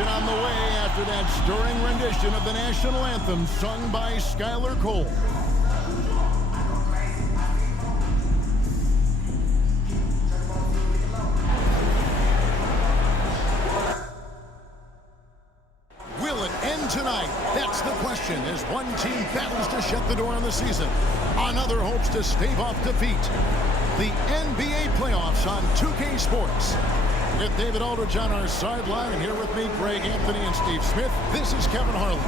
celebration on the way after that stirring rendition of the national anthem sung by Skylar Cole. Will it end tonight? That's the question as one team battles to shut the door on the season. Another hopes to stave off defeat. The NBA playoffs on 2K Sports. With David Aldridge on our sideline, and here with me, Greg Anthony and Steve Smith, this is Kevin Harlan.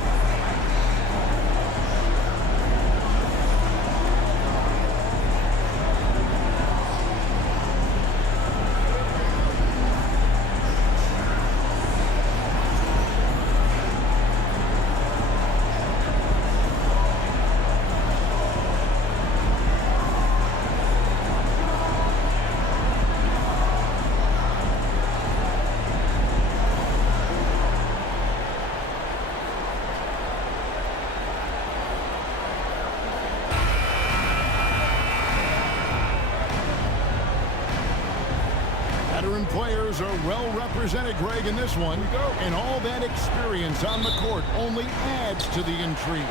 Players are well represented, Greg, in this one. And all that experience on the court only adds to the intrigue.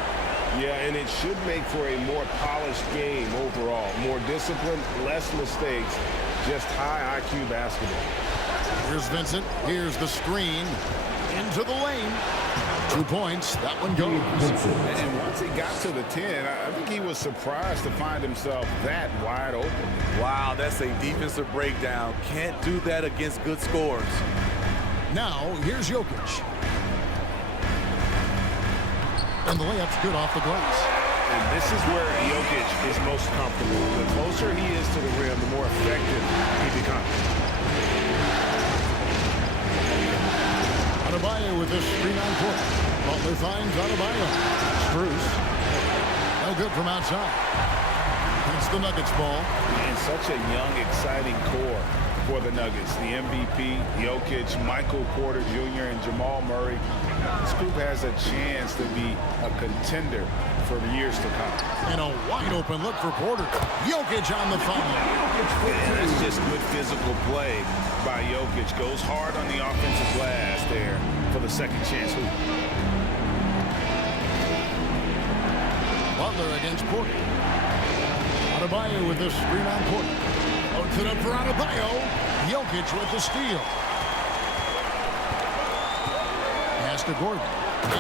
Yeah, and it should make for a more polished game overall. More discipline, less mistakes, just high IQ basketball. Here's Vincent. Here's the screen. Into the lane. 2 points. That one goes. And once he got to the 10, I think he was surprised to find himself that wide open. Wow, that's a defensive breakdown. Can't do that against good scores. Now, here's Jokic. And the layup's good off the glass. And this is where Jokic is most comfortable. The closer he is to the rim, the more effective he becomes. Adebayo with this screen on court. Butler finds Adebayo. Strus. No good from outside. It's the Nuggets ball. And such a young, exciting core for the Nuggets. The MVP, Jokic, Michael Porter Jr., and Jamal Murray. This group has a chance to be a contender for years to come. And a wide open look for Porter. Jokic on the foul. And that's just good physical play by Jokic. Goes hard on the offensive glass there for the second chance hoop. Butler against Porter. Adebayo with this screen on Porter. Loads it up for Adebayo. Jokic with the steal. Pass to Gordon.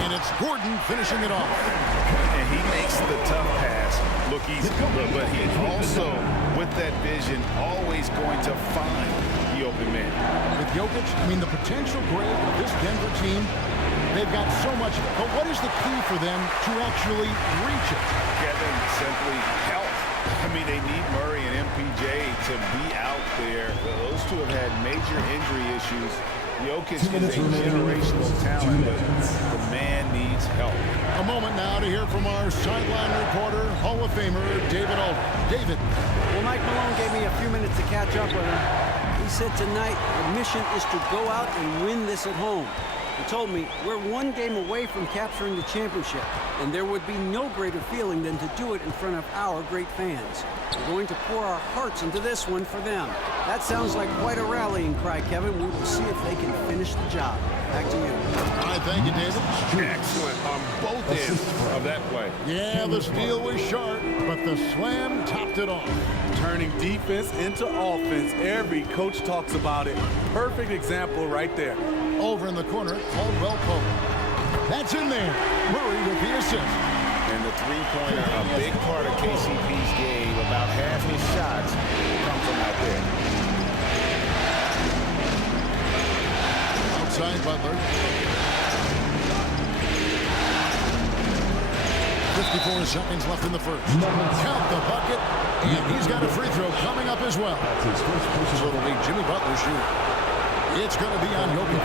And it's Gordon finishing it off. And he makes the tough pass look easy. But he also, with that vision, always going to find the open man. With Jokic, I mean, the potential, Greg, of this Denver team, they've got so much. But what is the key for them to actually reach it? Kevin, simply health. I mean, they need Murray and MPJ to be out there. Those two have had major injury issues. Jokic is a generational talent, but the man needs help. A moment now to hear from our sideline reporter, Hall of Famer David Aldridge. David. Well, Mike Malone gave me a few minutes to catch up with him. He said tonight the mission is to go out and win this at home. He told me we're one game away from capturing the championship, and there would be no greater feeling than to do it in front of our great fans. We're going to pour our hearts into this one for them. That sounds like quite a rallying cry, Kevin. We will see if they can finish the job. Back to you. All right, thank you, David. Excellent on both ends of that play. Yeah, the steal was sharp, but the slam topped it off. Turning defense into offense. Every coach talks about it. Perfect example right there. Over in the corner, Caldwell Pope. That's in there. Murray with the assist. And the three-pointer, a big part of KCP's game. About half his shots come from out there. Outside Butler. 54 seconds left in the first. Count the bucket, and he's got a free throw coming up as well. So it'll be Jimmy Butler shooting. It's going to be on Jokic.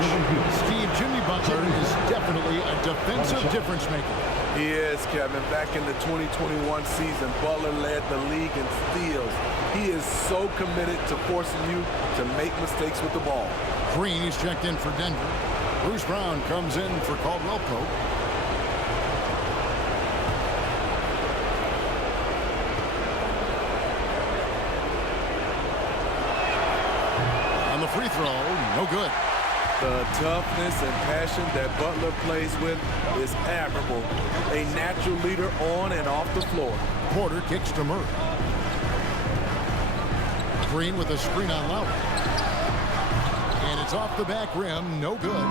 Steve, Jimmy Butler is definitely a defensive difference maker. He is, Kevin. Back in the 2021 season, Butler led the league in steals. He is so committed to forcing you to make mistakes with the ball. Green is checked in for Denver. Bruce Brown comes in for Caldwell Pope. On the free throw, no good. The toughness and passion that Butler plays with is admirable. A natural leader on and off the floor. Porter kicks to Murray. Green with a screen on Lowry. And it's off the back rim, no good.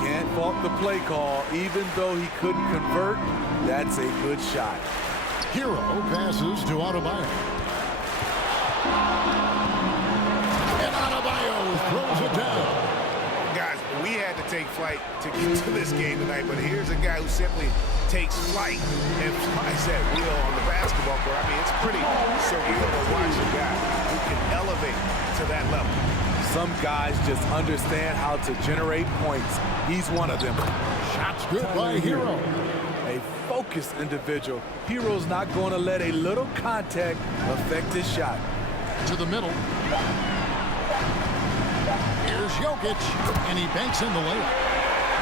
Can't fault the play call. Even though he couldn't convert, that's a good shot. Hero passes to Adebayo. And Adebayo throws it down. Guys, we had to take flight to get to this game tonight, but here's a guy who simply takes flight and flies that wheel on the basketball court. I mean, it's pretty surreal to watch a guy who can elevate to that level. Some guys just understand how to generate points. He's one of them. Shots good by Hero. A focused individual. Hero's not going to let a little contact affect his shot. To the middle. Here's Jokic, and he banks in the layup.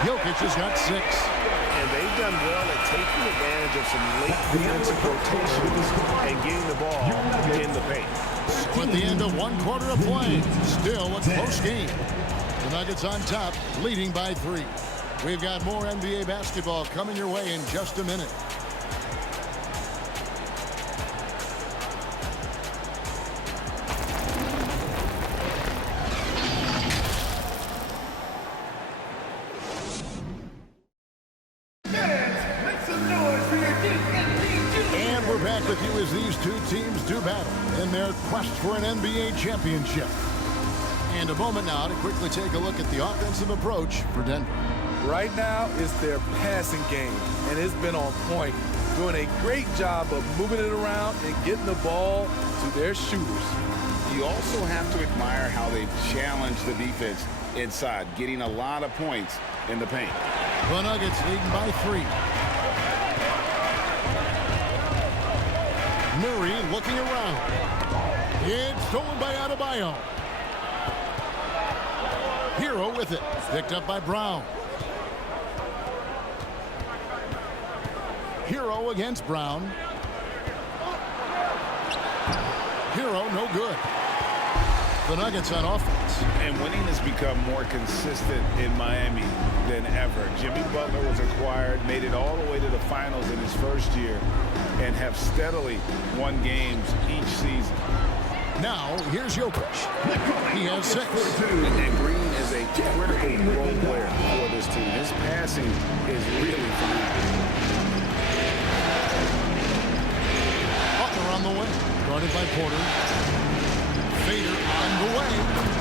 Jokic has got 6. And they've done well at taking advantage of some late defensive rotations and getting the ball in the paint. So at the end of 1 quarter of play, still a close game. The Nuggets on top, leading by 3. We've got more NBA basketball coming your way in just a minute. And we're back with you as these two teams do battle in their quest for an NBA championship. And a moment now to quickly take a look at the offensive approach for Denver. Right now, it's their passing game, and it's been on point. Doing a great job of moving it around and getting the ball to their shooters. You also have to admire how they challenge the defense inside, getting a lot of points in the paint. The Nuggets leading by 3. Murray looking around. It's stolen by Adebayo. Hero with it. Picked up by Brown. Hero against Brown. Hero no good. The Nuggets on offense. And winning has become more consistent in Miami than ever. Jimmy Butler was acquired, made it all the way to the finals in his first year, and have steadily won games each season. Now, here's Jokic. He has 6. And Green is a critical role player for this team. His passing is really phenomenal. Butler on the way. Guarded by Porter. Fader on the way.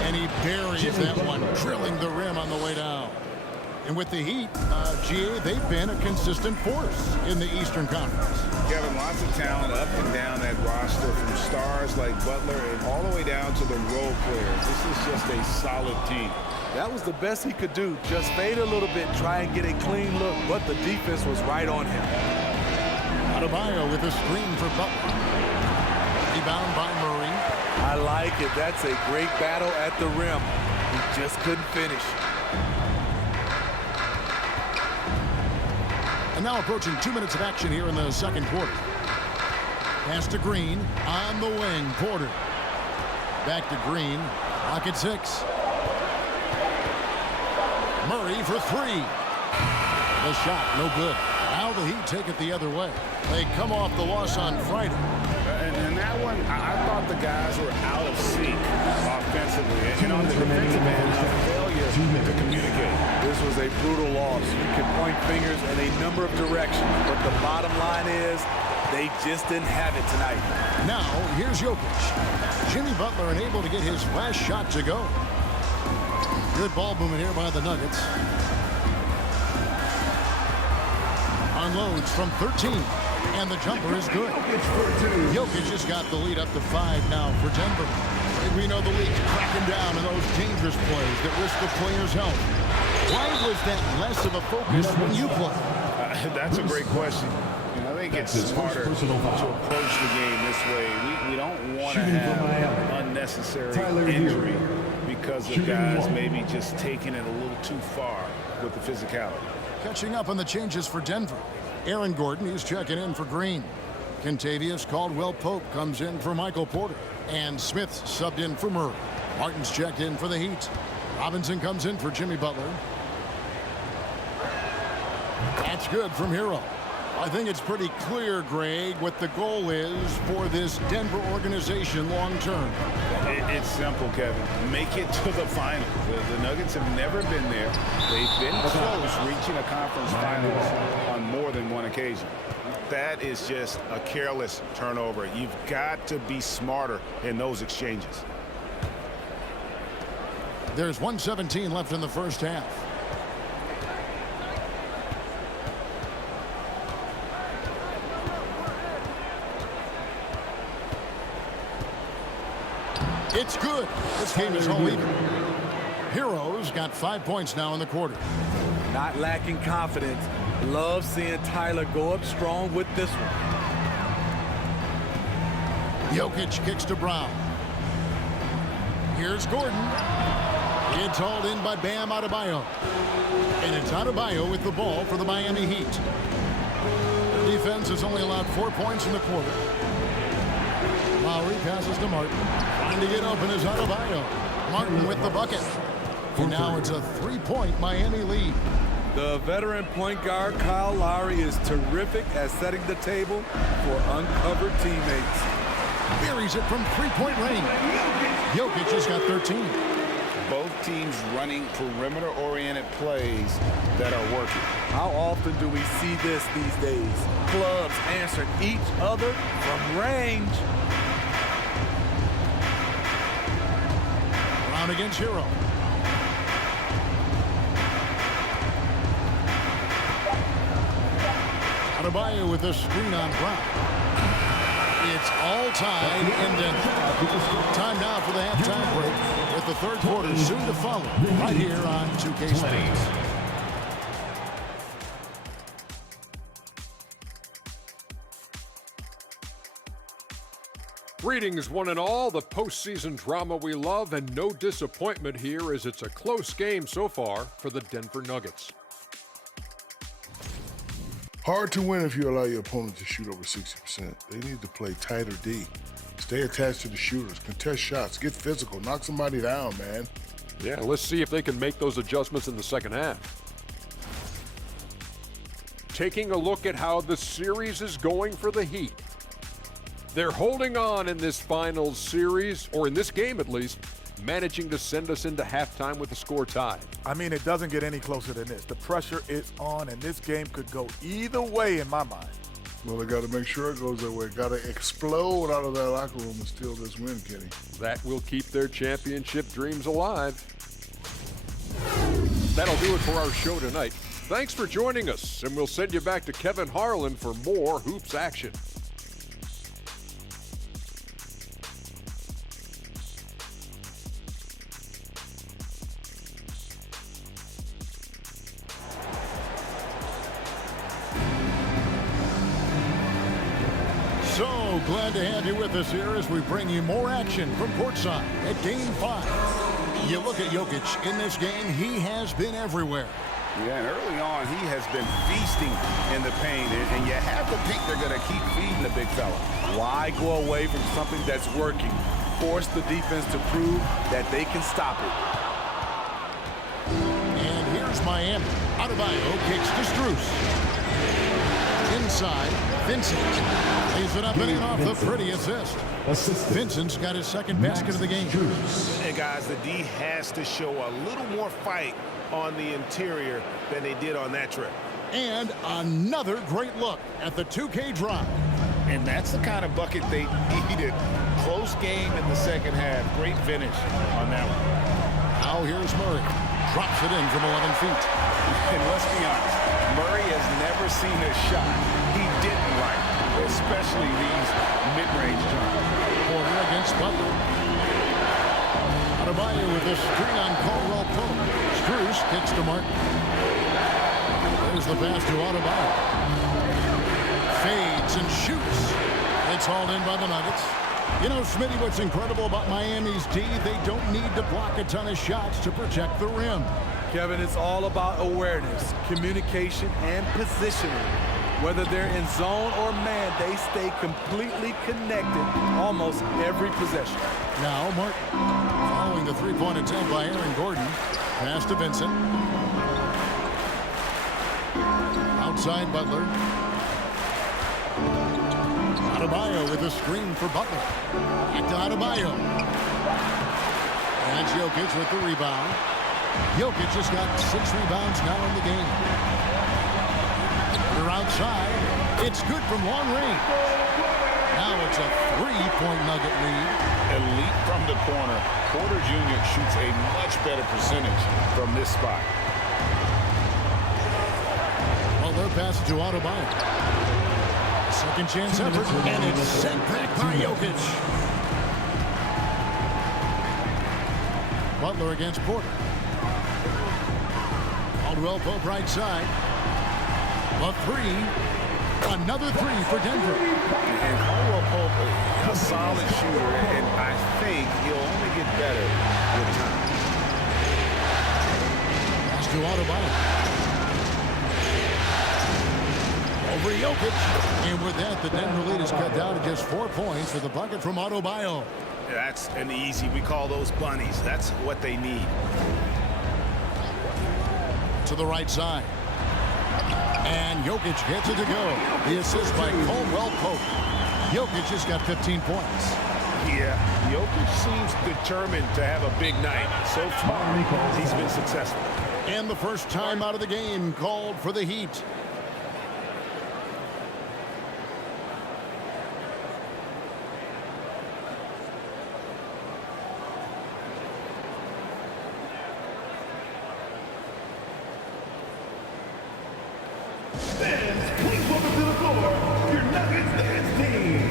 And he buries that one, drilling the rim on the way down. And with the Heat, GA, they've been a consistent force in the Eastern Conference. Kevin, lots of talent up and down that roster, from stars like Butler and all the way down to the role players. This is just a solid team. That was the best he could do. Just fade a little bit, try and get a clean look, but the defense was right on him. Adebayo with a screen for Butler. Rebound by Murray. I like it. That's a great battle at the rim. He just couldn't finish. And now approaching 2 minutes of action here in the second quarter. Pass to Green on the wing. Porter. Back to Green. Clock at 6. Murray for 3. The shot, no good. Now the Heat take it the other way. They come off the loss on Friday. And that one, I thought the guys were out of sync offensively. And on the defensive end, a failure to communicate. This was a brutal loss. You can point fingers in a number of directions, but the bottom line is they just didn't have it tonight. Now, here's Jokic. Jimmy Butler unable to get his last shot to go. Good ball movement here by the Nuggets. Unloads from 13, and the jumper is good. Jokic has got the lead up to 5 now for Denver. We know the league's cracking down on those dangerous plays that risk the player's health. Why was that less of a focus when you play? That's a great question. And I think it's smarter to approach the game this way. We don't want to have unnecessary injury because of guys maybe just taking it a little too far with the physicality. Catching up on the changes for Denver. Aaron Gordon, he's checking in for Green. Kentavious Caldwell-Pope comes in for Michael Porter. And Smith subbed in for Murray. Martin's checked in for the Heat. Robinson comes in for Jimmy Butler. That's good from Hero. I think it's pretty clear, Greg, what the goal is for this Denver organization long term. It's simple, Kevin. Make it to the final. The Nuggets have never been there. They've been close reaching a conference finals on more than one occasion. That is just a careless turnover. You've got to be smarter in those exchanges. There's 1:17 left in the first half. It's good. This game is all even. Heroes got 5 points now in the quarter. Not lacking confidence. Love seeing Tyler go up strong with this one. Jokic kicks to Brown. Here's Gordon. It's hauled in by Bam Adebayo. And it's Adebayo with the ball for the Miami Heat. The defense has only allowed 4 points in the quarter. Lowry passes to Martin. Trying to get open is Adebayo. Martin with the bucket. And now it's a 3-point Miami lead. The veteran point guard Kyle Lowry is terrific at setting the table for uncovered teammates. Buries it from 3-point range. Jokic has got 13. Both teams running perimeter-oriented plays that are working. How often do we see this these days? Clubs answering each other from range. Brown against Hero. Adebayo with the screen on Brown. It's all tied in Denver. Time now for the halftime break, with the third quarter soon to follow, right here on 2K Sports. Greetings, one and all. The postseason drama we love, and no disappointment here as it's a close game so far for the Denver Nuggets. Hard to win if you allow your opponent to shoot over 60%. They need to play tighter D. Stay attached to the shooters, contest shots, get physical, knock somebody down, man. Yeah, let's see if they can make those adjustments in the second half. Taking a look at how the series is going for the Heat. They're holding on in this finals series, or in this game at least, managing to send us into halftime with the score tied. I mean, it doesn't get any closer than this. The pressure is on, and this game could go either way in my mind. Well, they got to make sure it goes that way. Got to explode out of that locker room and steal this win, Kenny. That will keep their championship dreams alive. That'll do it for our show tonight. Thanks for joining us, and we'll send you back to Kevin Harlan for more hoops action. So glad to have you with us here as we bring you more action from courtside at Game 5. You look at Jokic in this game, he has been everywhere. Yeah, and early on, he has been feasting in the paint, and you have to think they're going to keep feeding the big fella. Why go away from something that's working? Force the defense to prove that they can stop it. And here's Miami. Adebayo kicks to Strus. Inside, Vincent lays it up and in off the pretty assist. Vincent's got his second basket of the game. Hey, guys, the D has to show a little more fight on the interior than they did on that trip. And another great look at the 2K drive. And that's the kind of bucket they needed. Close game in the second half. Great finish on that one. Now here's Murray. Drops it in from 11 feet. And let's be honest, Murray has never seen a shot he didn't like, especially these mid-range jumps. Porter against Butler. Adebayo with the screen on Caldwell Pope. Strus kicks to Martin. There's the pass to Adebayo. Fades and shoots. It's hauled in by the Nuggets. You know, Smitty, what's incredible about Miami's D, they don't need to block a ton of shots to protect the rim. Kevin, it's all about awareness, communication, and positioning. Whether they're in zone or man, they stay completely connected almost every possession. Now Martin following the three-point attempt by Aaron Gordon. Pass to Vincent. Outside Butler. Adebayo with a screen for Butler. Back to Adebayo. And Jokic with the rebound. Jokic has got 6 rebounds now in the game. They're outside. It's good from long range. Now it's a 3-point Nugget lead. Elite from the corner. Porter Jr. shoots a much better percentage from this spot. Well, they're passing to Adebayo. Second chance effort, and it's sent back by Jokic. Butler against Porter. Caldwell Pope right side. A 3. Another 3 for Denver. And Caldwell Pope, a solid shooter, and I think he'll only get better with time. Pass to Adebayo. Over Jokic. And with that, the Denver lead is cut down to just 4 points with a bucket from Adebayo. That's an easy. We call those bunnies. That's what they need. To the right side. And Jokic gets it to go. The assist by Caldwell Pope. Jokic just got 15 points. Yeah, Jokic seems determined to have a big night. So far, he's been successful. And the first time out of the game called for the Heat. Please welcome to the floor your Nuggets dance team.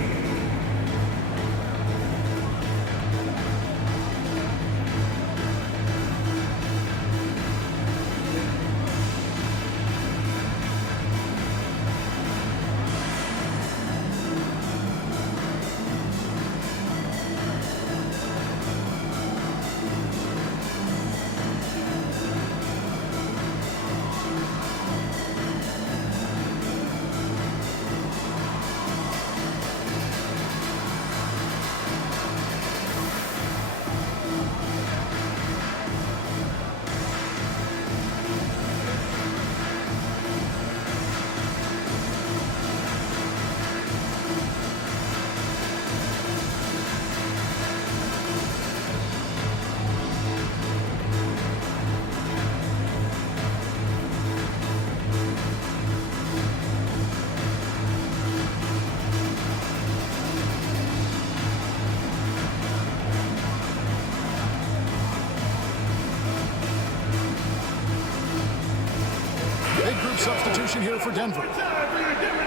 Substitution here for Denver.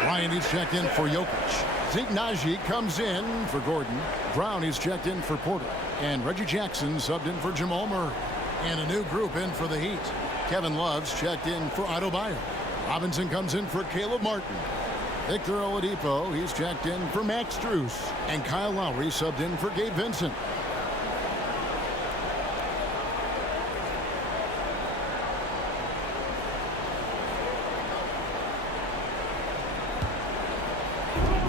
Ryan is checked in for Jokic. Zeke Naji comes in for Gordon. Brown is checked in for Porter. And Reggie Jackson subbed in for Jamal Murray. And a new group in for the Heat. Kevin Love's checked in for Adebayo. Robinson comes in for Caleb Martin. Victor Oladipo, he's checked in for Max Strus. And Kyle Lowry subbed in for Gabe Vincent.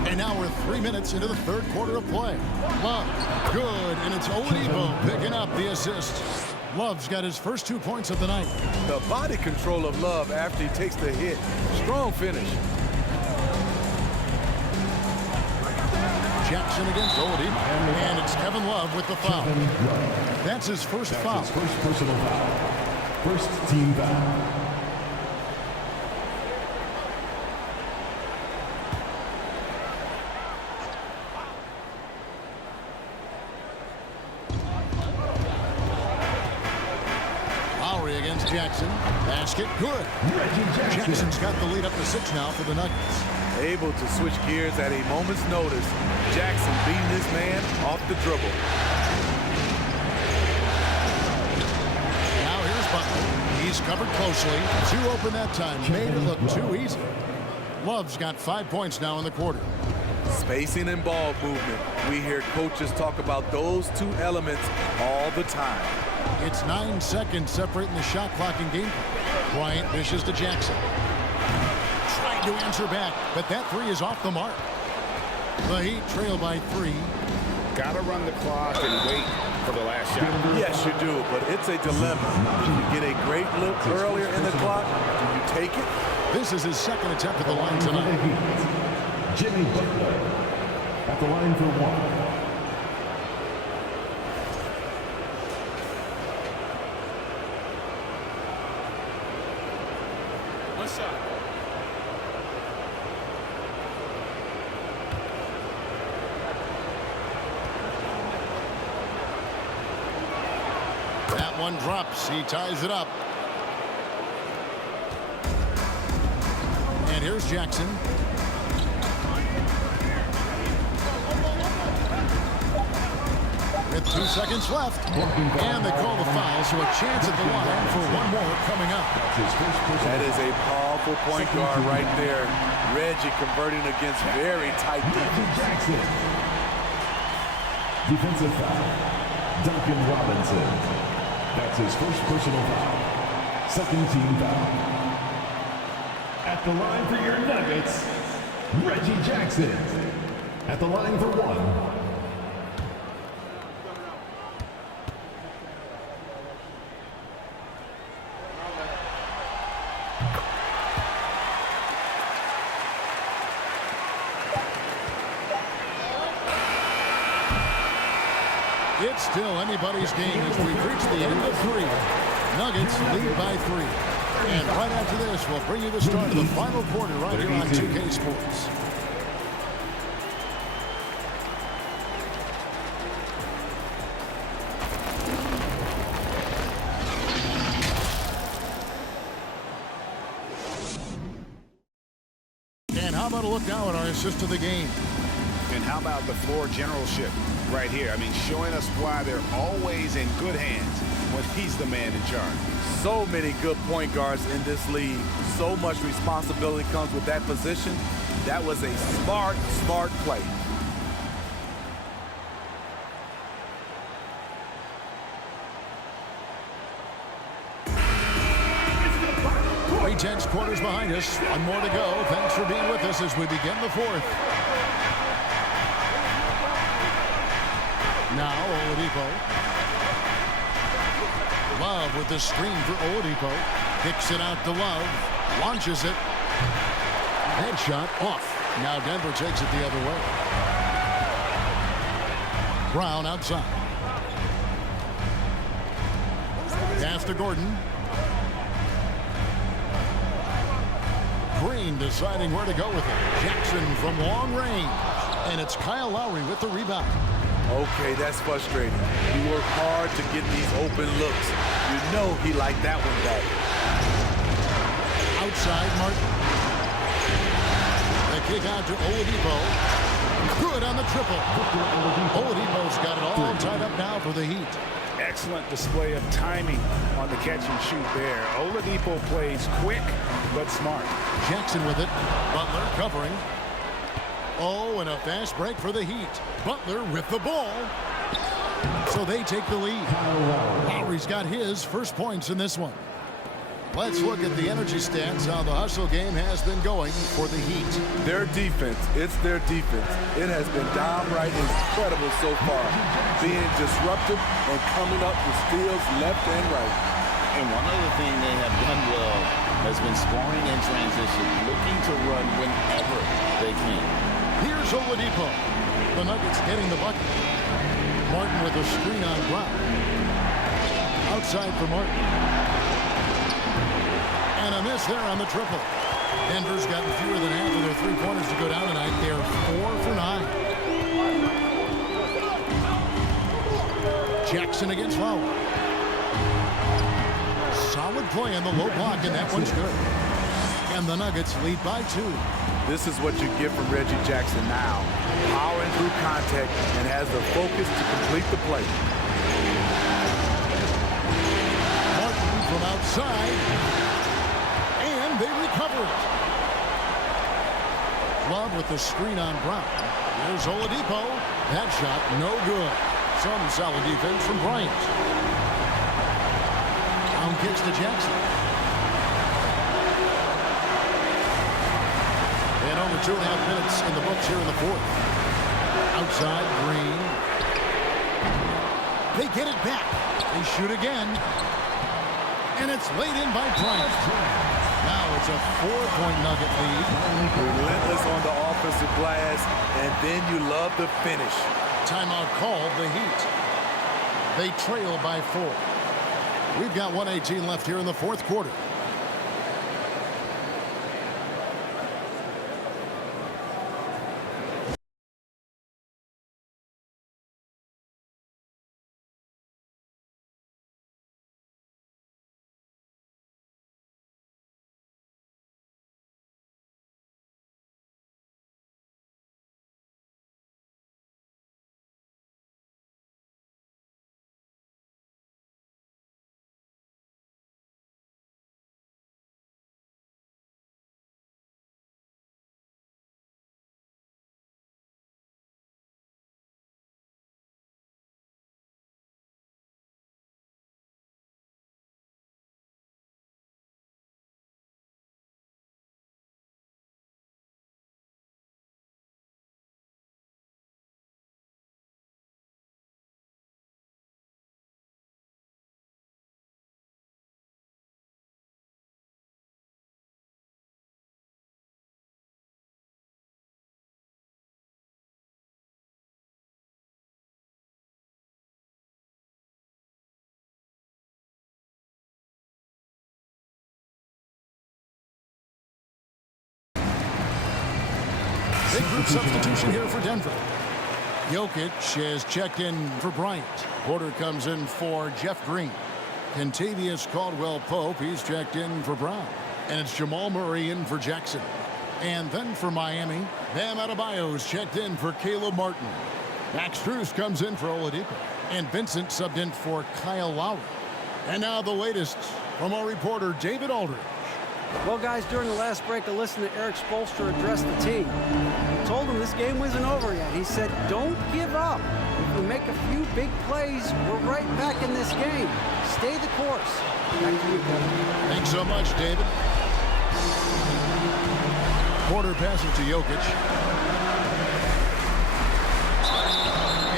And now we're 3 minutes into the third quarter of play. Love, good, and it's Oladipo picking up the assist. Love's got his first 2 points of the night. The body control of Love after he takes the hit. Strong finish. Jackson against Oladipo, and it's Kevin Love with the foul. That's his first foul. His first personal foul. First team foul. Against Jackson. Basket, good. Jackson's got the lead up to 6 now for the Nuggets. Able to switch gears at a moment's notice. Jackson beating his man off the dribble. Now here's Butler. He's covered closely. 2 open that time. Made it look too easy. Love's got 5 points now in the quarter. Spacing and ball movement. We hear coaches talk about those 2 elements all the time. It's 9 seconds separating the shot clock and game. Bryant dishes to Jackson. Tried to answer back, but that three is off the mark. The Heat trail by 3. Got to run the clock and wait for the last shot. Yes, you do, but it's a dilemma. If you get a great look earlier in the clock, do you take it? This is his second attempt at the line tonight. Jimmy Butler at the line for 1. That one drops. He ties it up. And here's Jackson. With 2 seconds left. And they call the foul, so a chance at the line for one more coming up. That is a powerful point guard right there. Reggie converting against very tight defense. Jackson. Defensive foul. Duncan Robinson. That's his first personal foul. Second team foul. At the line for your Nuggets, Reggie Jackson. At the line for 1. It's still anybody's game as we've reached the end of 3. Nuggets lead by 3. And right after this, we'll bring you the start of the final quarter right here on 2K Sports. And how about a look now at our assist of the game? And how about the floor generalship right here? I mean, showing us why they're always in good hands when he's the man in charge. So many good point guards in this league. So much responsibility comes with that position. That was a smart play. Tense quarters behind us. One more to go. Thanks for being with us as we begin the 4th. Now Oladipo. Love with the screen for Oladipo. Kicks it out to Love. Launches it. Headshot off. Now Denver takes it the other way. Brown outside. Pass to Gordon. Green deciding where to go with it. Jackson from long range. And it's Kyle Lowry with the rebound. Okay, that's frustrating. He worked hard to get these open looks. You know he liked that one back. Outside Martin. The kick out to Oladipo. Good on the triple. Oladipo's got it all tied up now for the Heat. Excellent display of timing on the catch and shoot there. Oladipo plays quick but smart. Jackson with it. Butler covering. Oh, and a fast break for the Heat. Butler with the ball. So they take the lead. Lowry's got his first points in this one. Let's look at the energy stats, how the hustle game has been going for the Heat. Their defense, it's their defense. It has been downright incredible so far. Being disruptive and coming up with steals left and right. And one other thing they have done well has been scoring in transition, looking to run whenever they can. Here's Oladipo. The Nuggets getting the bucket. Martin with a screen on Brown. Outside for Martin. And a miss there on the triple. Denver's gotten fewer than half of their three-pointers to go down tonight. They're 4 for 9. Jackson against Lowry. Solid play on the low block, and that one's good. And the Nuggets lead by 2. This is what you get from Reggie Jackson now. Powering through contact and has the focus to complete the play. Martin from outside. And they recover it. Love with the screen on Brown. Here's Oladipo. That shot no good. Some solid defense from Bryant. Brown kicks to Jackson. over 2.5 minutes in the books here in the fourth. Outside, Green. They get it back. They shoot again. And it's laid in by Bryant. Now it's a 4-point Nugget lead. Relentless on the offensive glass, and then you love the finish. Timeout called, the Heat. They trail by 4. We've got 1:18 left here in the fourth quarter. Big group substitution here for Denver. Jokic is checked in for Bryant. Porter comes in for Jeff Green. Kentavious Caldwell-Pope, he's checked in for Brown. And it's Jamal Murray in for Jackson. And then for Miami, Bam Adebayo is checked in for Caleb Martin. Max Strus comes in for Oladipo. And Vincent subbed in for Kyle Lowry. And now the latest from our reporter, David Aldridge. Well, guys, during the last break, I listened to Eric Spoelstra address the team. He told them this game wasn't over yet. He said, don't give up. If we make a few big plays, we're right back in this game. Stay the course. Back to you, Kevin. Thanks so much, David. Porter passes to Jokic.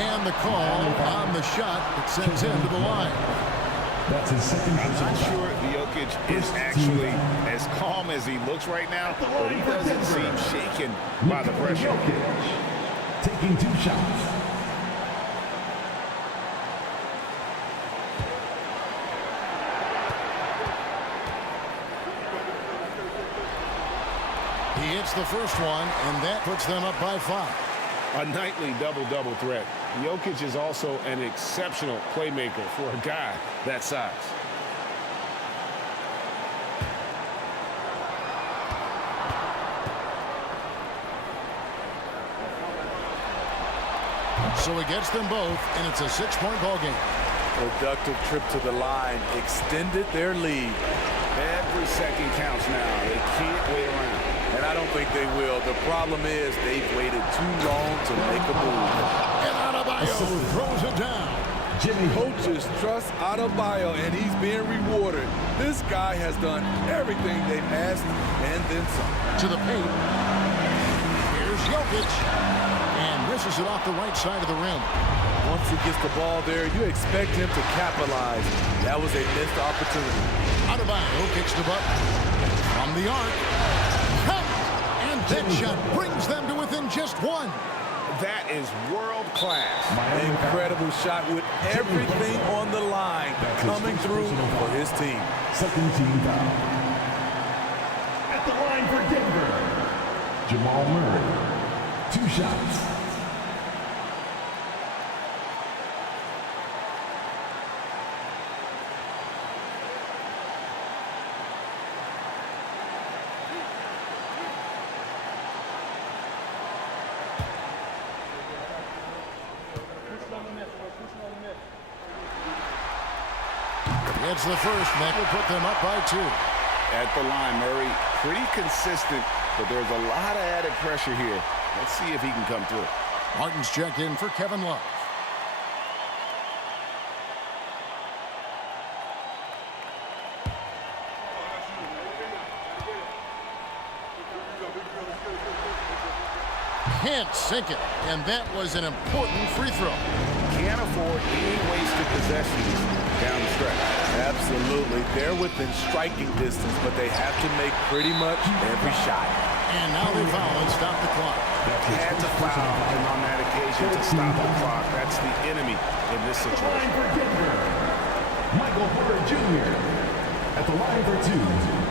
And the call on the shot that sends him to the line. That's his second. I'm not sure Jokic is actually as calm as he looks right now, but he doesn't seem shaken by the pressure. Jokic taking 2 shots. He hits the first one, and that puts them up by 5. A nightly double-double threat. Jokic is also an exceptional playmaker for a guy that size. So he gets them both, and it's a 6-point ball game. Productive trip to the line extended their lead. Every second counts now. They can't wait around. And I don't think they will. The problem is they've waited too long to make a move. And Adebayo throws it down. Jimmy coaches trust Adebayo, and he's being rewarded. This guy has done everything they've asked and then some. To the paint. Here's Jokic. And misses it off the right side of the rim. Once he gets the ball there, you expect him to capitalize. That was a missed opportunity. Adebayo kicks the butt from the arc. And that shot brings them to within just 1. That is world class. Incredible shot with everything on the line coming through for his team. Second team foul. At the line for Denver, Jamal Murray. 2 shots. It's the first. That will put them up by 2. At the line, Murray, pretty consistent, but there's a lot of added pressure here. Let's see if he can come through. Martin's checked in for Kevin Love. can't sink it. And that was an important free throw. Can't afford any wasted possessions down the stretch. Absolutely. They're within striking distance, but they have to make pretty much every shot. And now they foul and stop the clock. Had to foul on that occasion to stop the clock. That's the enemy in this situation. Michael Porter Jr. at the line for 2.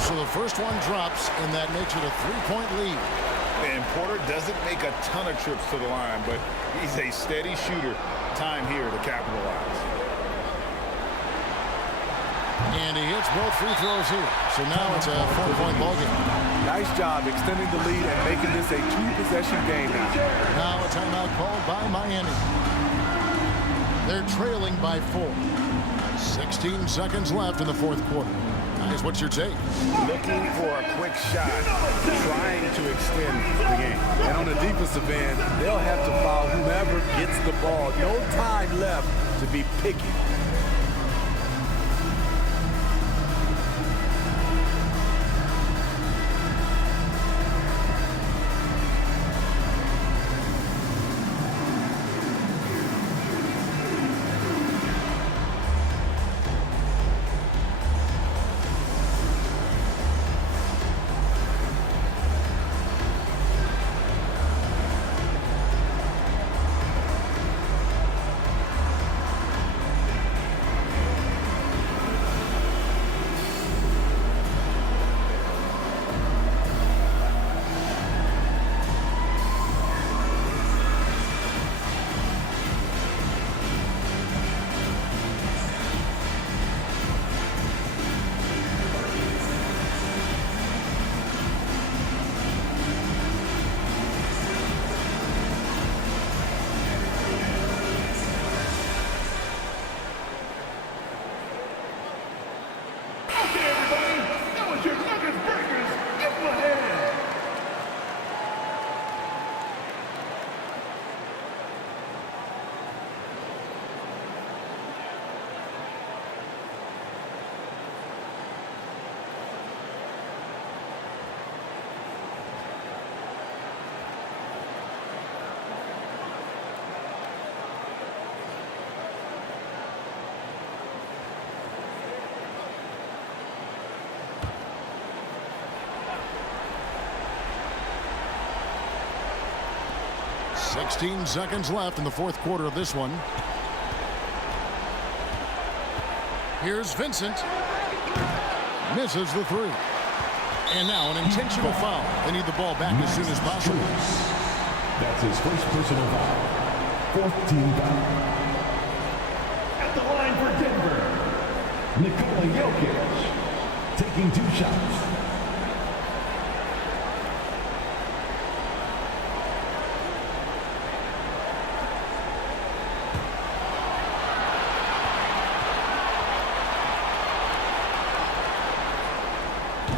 So the first one drops, and that makes it a 3-point lead. And Porter doesn't make a ton of trips to the line, but he's a steady shooter. Time here to capitalize. And he hits both free throws here. So now it's a 4-point ballgame. Nice job extending the lead and making this a 2-possession game now. Now a timeout called by Miami. They're trailing by 4. 16 seconds left in the fourth quarter. Guys, what's your take? Looking for a quick shot, trying to extend the game. And on the defensive end, they'll have to foul whomever gets the ball. No time left to be picky. $16 seconds left in the fourth quarter of this one. Here's Vincent. Misses the 3. And now an intentional foul. They need the ball back as soon as possible. That's his first personal foul. Fourth team foul. At the line for Denver, Nikola Jokic, taking 2 shots.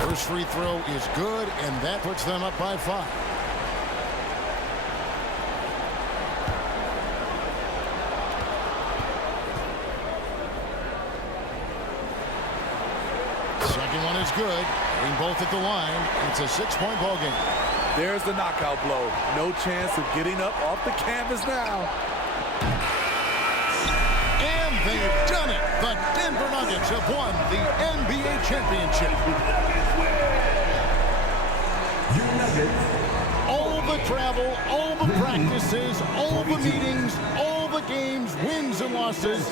First free throw is good, and that puts them up by 5. Second one is good. Aim both at the line. It's a 6-point ball game. There's the knockout blow. No chance of getting up off the canvas now. And they've done it. The Denver Nuggets have won the NBA championship. Your Nuggets. All the travel, all the practices, all the meetings, all the games, wins and losses,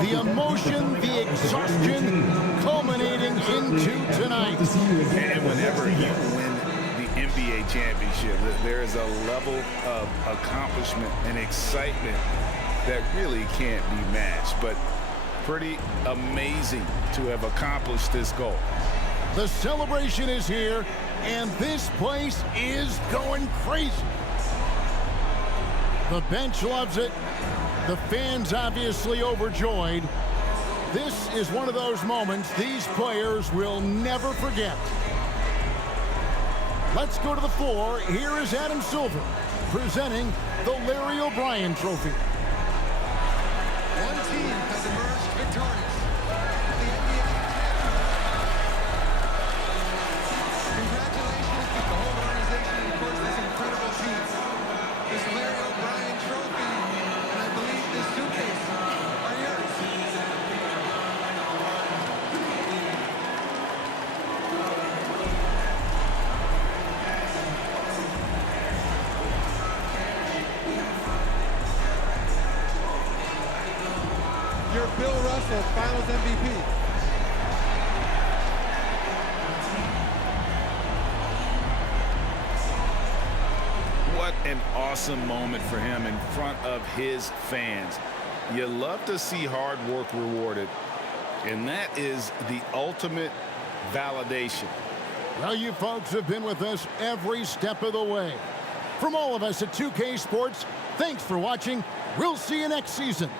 the emotion, the exhaustion, culminating into tonight. And whenever you win the NBA championship, there is a level of accomplishment and excitement that really can't be matched. But pretty amazing to have accomplished this goal. The celebration is here, and this place is going crazy. The bench loves it. The fans obviously overjoyed. This is one of those moments these players will never forget. Let's go to the floor. Here is Adam Silver presenting the Larry O'Brien Trophy. One team has emerged victorious. The NBA Congratulations to the whole organization and, of course, this incredible team. This Larry O'Brien Trophy, and I believe this suitcase are yours. You're Bill Russell, Finals MVP. What an awesome moment for him in front of his fans. You love to see hard work rewarded, and that is the ultimate validation. Well, you folks have been with us every step of the way. From all of us at 2K Sports, thanks for watching. We'll see you next season.